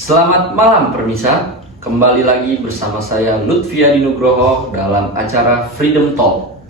Selamat malam Permisa, kembali lagi bersama saya Lutfi Adi Nugroho dalam acara Freedom Talk.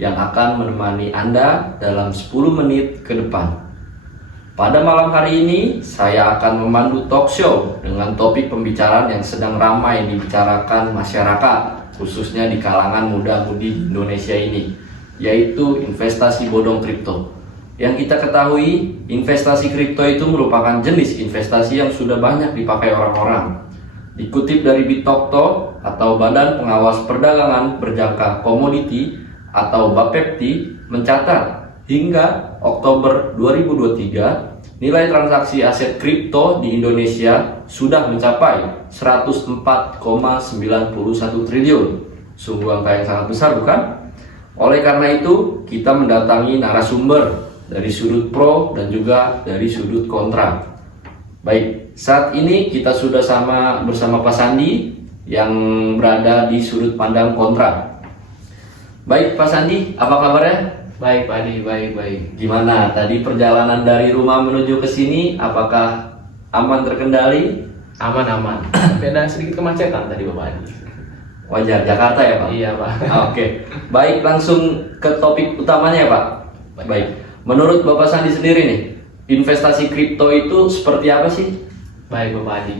Yang akan menemani Anda dalam 10 menit ke depan. Pada malam hari ini, saya akan memandu talk show dengan topik pembicaraan yang sedang ramai dibicarakan masyarakat, khususnya di kalangan muda-mudi di Indonesia ini, yaitu investasi bodong kripto. Yang kita ketahui, investasi kripto itu merupakan jenis investasi yang sudah banyak dipakai orang-orang. Dikutip dari Bitokto atau Badan Pengawas Perdagangan Berjangka Komoditi atau Bapepti mencatat hingga Oktober 2023 nilai transaksi aset kripto di Indonesia sudah mencapai 104,91 triliun. Sungguh angka yang sangat besar, bukan? Oleh karena itu, kita mendatangi narasumber dari sudut pro dan juga dari sudut kontra. Baik, saat ini kita sudah bersama Pak Sandi yang berada di sudut pandang kontra. Baik Pak Sandi, apa kabarnya? Baik Pak Adi, baik. Gimana tadi perjalanan dari rumah menuju ke sini? Apakah aman terkendali? Aman. Beda sedikit kemacetan tadi Bapak Adi. Wajar, Jakarta ya Pak? Iya Pak. Oke, baik langsung ke topik utamanya ya Pak. Baik, menurut Bapak Sandi sendiri nih, investasi kripto itu seperti apa sih? Baik Bapak Adi.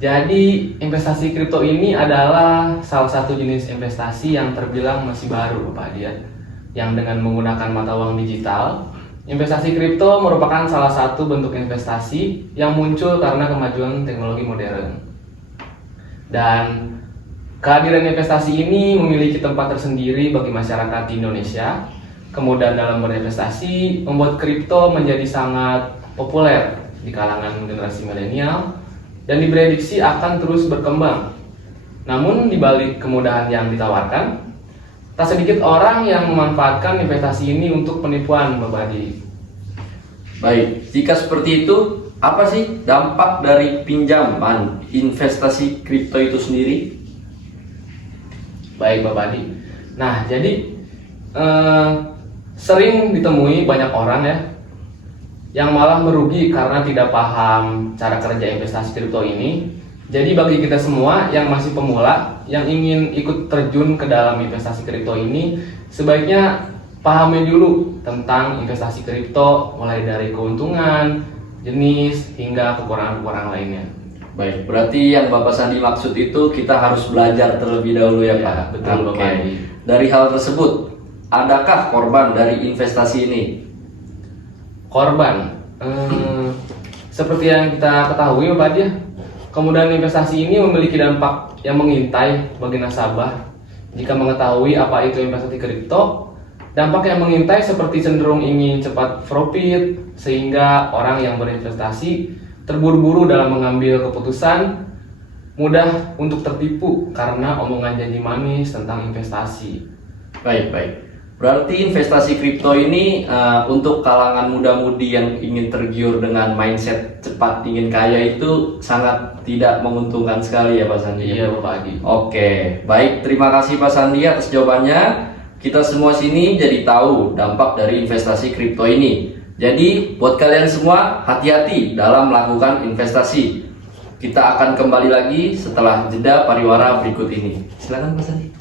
Jadi investasi kripto ini adalah salah satu jenis investasi yang terbilang masih baru Bapak Adi ya. Yang dengan menggunakan mata uang digital, investasi kripto merupakan salah satu bentuk investasi yang muncul karena kemajuan teknologi modern. Dan kehadiran investasi ini memiliki tempat tersendiri bagi masyarakat di Indonesia. Kemudian dalam berinvestasi membuat kripto menjadi sangat populer di kalangan generasi milenial dan diprediksi akan terus berkembang. Namun di balik kemudahan yang ditawarkan, tak sedikit orang yang memanfaatkan investasi ini untuk penipuan, Bapak Adi. Baik, jika seperti itu, apa sih dampak dari pinjaman investasi kripto itu sendiri? Baik, Bapak Adi. Nah, jadi sering ditemui banyak orang ya yang malah merugi karena tidak paham cara kerja investasi kripto ini. Jadi bagi kita semua yang masih pemula, yang ingin ikut terjun ke dalam investasi kripto ini, sebaiknya pahami dulu tentang investasi kripto, mulai dari keuntungan, jenis, hingga kekurangan-kekurangan lainnya. Baik, berarti yang Bapak Sandi maksud itu kita harus belajar terlebih dahulu ya Pak? Betul Bapak Adi. Dari hal tersebut, adakah korban dari investasi ini? Korban, seperti yang kita ketahui Bapak Adi, kemudahan investasi ini memiliki dampak yang mengintai bagi nasabah. Jika mengetahui apa itu investasi kripto, dampak yang mengintai seperti cenderung ingin cepat profit, sehingga orang yang berinvestasi terburu-buru dalam mengambil keputusan, mudah untuk tertipu karena omongan janji manis tentang investasi. Baik. Berarti investasi kripto ini untuk kalangan muda-mudi yang ingin tergiur dengan mindset cepat ingin kaya itu sangat tidak menguntungkan sekali ya Pak Sandi. Iya Bapak Adi. Oke, baik, terima kasih Pak Sandi atas jawabannya. Kita semua sini jadi tahu dampak dari investasi kripto ini. Jadi buat kalian semua hati-hati dalam melakukan investasi. Kita akan kembali lagi setelah jeda pariwara berikut ini. Silakan Pak Sandi.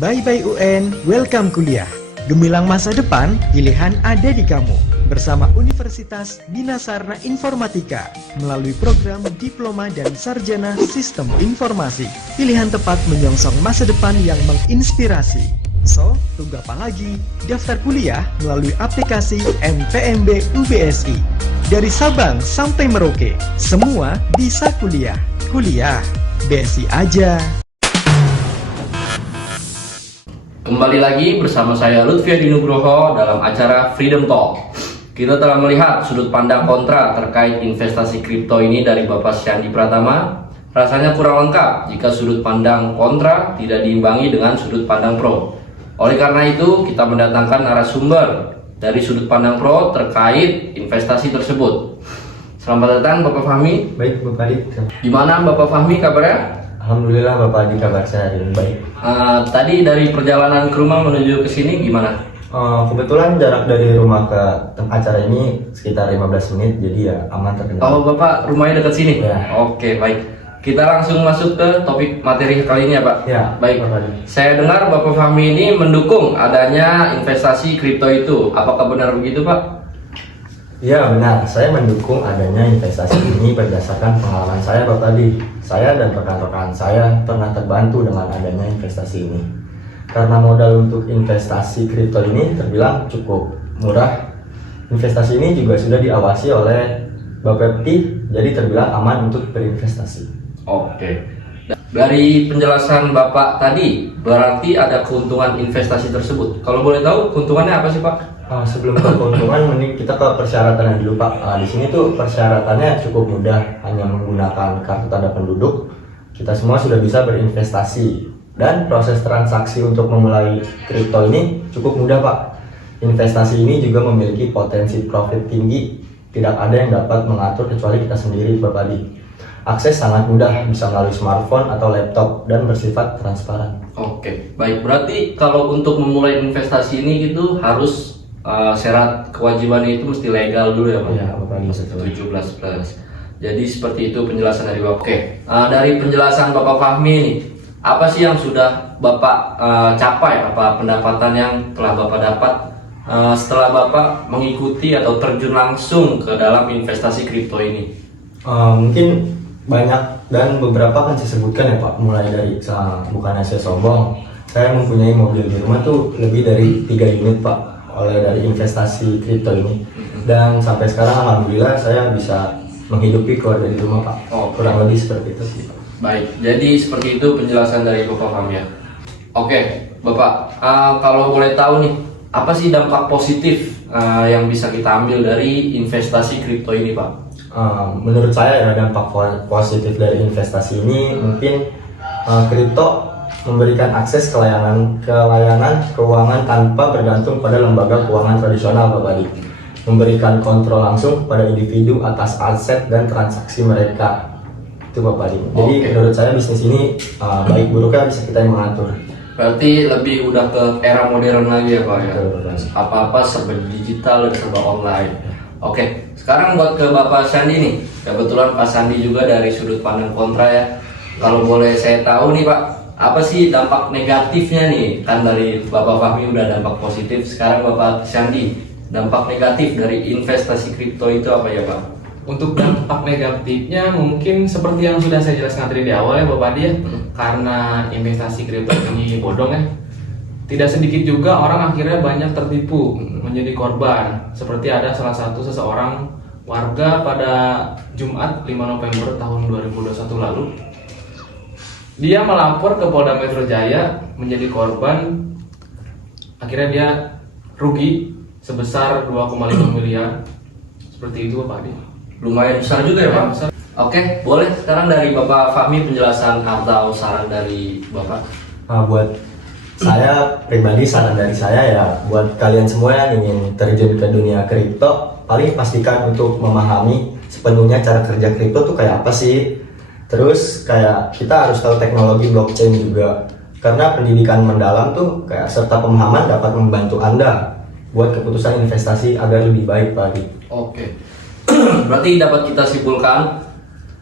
Bye-bye UN, welcome kuliah. Gemilang masa depan, pilihan ada di kamu. Bersama Universitas Bina Sarana Informatika melalui program Diploma dan Sarjana Sistem Informasi. Pilihan tepat menyongsong masa depan yang menginspirasi. So, tunggu apa lagi? Daftar kuliah melalui aplikasi MPMB UBSI. Dari Sabang sampai Merauke, semua bisa kuliah. Kuliah, BSI aja. Kembali lagi bersama saya Lutfi Adi Nugroho dalam acara Freedom Talk. Kita telah melihat sudut pandang kontra terkait investasi kripto ini dari Bapak Sandi Pratama. Rasanya kurang lengkap jika sudut pandang kontra tidak diimbangi dengan sudut pandang pro. Oleh karena itu, kita mendatangkan narasumber dari sudut pandang pro terkait investasi tersebut. Selamat datang Bapak Fahmi. Baik Bapak Adi. Gimana Bapak Fahmi kabarnya? Alhamdulillah Bapak Adi kabar saya hari ini baik. Tadi dari perjalanan ke rumah menuju ke sini gimana? Kebetulan jarak dari rumah ke acara ini sekitar 15 menit, jadi ya aman terkendali. Oh Bapak rumahnya dekat sini? Ya. Oke baik. Kita langsung masuk ke topik materi kali ini ya Pak? Ya, Baik. Bapak Adi. Saya dengar Bapak Fahmi ini mendukung adanya investasi kripto itu. Apakah benar begitu Pak? Ya benar, saya mendukung adanya investasi ini berdasarkan pengalaman saya Bapak Adi. Saya dan rekan-rekan saya pernah terbantu dengan adanya investasi ini. Karena modal untuk investasi kripto ini terbilang cukup murah. Investasi ini juga sudah diawasi oleh Bapepti, jadi terbilang aman untuk berinvestasi. Oke. Dari penjelasan Bapak tadi, berarti ada keuntungan investasi tersebut. Kalau boleh tahu, keuntungannya apa sih Pak? Sebelum ke keuntungan, mending kita ke persyaratannya dulu Pak. Di sini tuh persyaratannya cukup mudah, hanya menggunakan kartu tanda penduduk. Kita semua sudah bisa berinvestasi. Dan proses transaksi untuk memulai kripto ini cukup mudah Pak. Investasi ini juga memiliki potensi profit tinggi. Tidak ada yang dapat mengatur kecuali kita sendiri Bapak Adi. Akses sangat mudah, bisa melalui smartphone atau laptop dan bersifat transparan. Oke, baik. Berarti kalau untuk memulai investasi ini gitu harus syarat kewajibannya itu mesti legal dulu ya Pak? Ya Bapak Adi, betul. 17 plus. Jadi seperti itu penjelasan dari Bapak. Oke, dari penjelasan Bapak Fahmi ini, apa sih yang sudah Bapak capai? Apa pendapatan yang telah Bapak dapat setelah Bapak mengikuti atau terjun langsung ke dalam investasi kripto ini? Mungkin banyak dan beberapa kan saya sebutkan ya Pak. Mulai dari bukannya saya sombong, saya mempunyai mobil di rumah tuh lebih dari 3 unit Pak, oleh dari investasi kripto ini. Dan sampai sekarang alhamdulillah saya bisa menghidupi keluarga di rumah Pak. Kurang lebih seperti itu sih Pak. Baik, jadi seperti itu penjelasan dari Bapak Fahmi ya. Oke, Bapak, kalau boleh tahu nih, apa sih dampak positif yang bisa kita ambil dari investasi kripto ini Pak? Menurut saya ya dampak positif dari investasi ini mungkin kripto memberikan akses ke layanan keuangan tanpa bergantung pada lembaga keuangan tradisional Bapak Adi. Memberikan kontrol langsung pada individu atas aset dan transaksi mereka. Itu Bapak Adi. Jadi menurut saya bisnis ini baik buruknya bisa kita yang mengatur. Berarti lebih udah ke era modern lagi ya Pak ya? Betul. Apa-apa serba digital, serba online. Oke, sekarang buat ke Bapak Sandi nih. Kebetulan Pak Sandi juga dari sudut pandang kontra ya. Kalau boleh saya tahu nih Pak, apa sih dampak negatifnya nih? Kan dari Bapak Fahmi udah dampak positif, sekarang Bapak Sandi, dampak negatif dari investasi kripto itu apa ya Pak? Untuk dampak negatifnya mungkin seperti yang sudah saya jelaskan tadi di awal ya Bapak Adi ya. Karena investasi kripto ini bodong ya. Tidak sedikit juga orang akhirnya banyak tertipu menjadi korban. Seperti ada salah satu seseorang warga pada Jumat 5 November tahun 2021 lalu. Dia melapor ke Polda Metro Jaya menjadi korban. Akhirnya dia rugi sebesar 2,5 miliar. Seperti itu Bapak Adi. Lumayan besar juga ya Pak? Oke, boleh sekarang dari Bapak Fahmi penjelasan atau saran dari Bapak? Buat saya pribadi, saran dari saya ya buat kalian semua yang ingin terjun ke dunia kripto, paling pastikan untuk memahami sepenuhnya cara kerja kripto tuh kayak apa sih. Terus kayak kita harus tahu teknologi blockchain juga, karena pendidikan mendalam tuh kayak serta pemahaman dapat membantu Anda buat keputusan investasi agar lebih baik Pak Adi. Oke. Berarti dapat kita simpulkan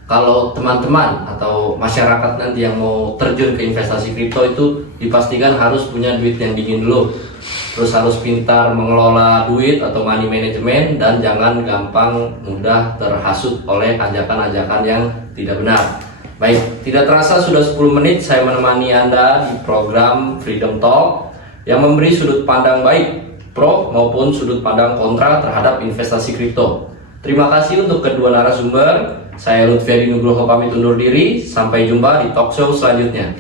kalau teman-teman atau masyarakat nanti yang mau terjun ke investasi kripto itu dipastikan harus punya duit yang dingin dulu. Terus harus pintar mengelola duit atau money management dan jangan gampang mudah terhasut oleh ajakan-ajakan yang tidak benar. Baik, tidak terasa sudah 10 menit saya menemani Anda di program Freedom Talk yang memberi sudut pandang baik pro maupun sudut pandang kontra terhadap investasi kripto. Terima kasih untuk kedua narasumber. Saya Lutfi Nugroho pamit undur diri. Sampai jumpa di talk show selanjutnya.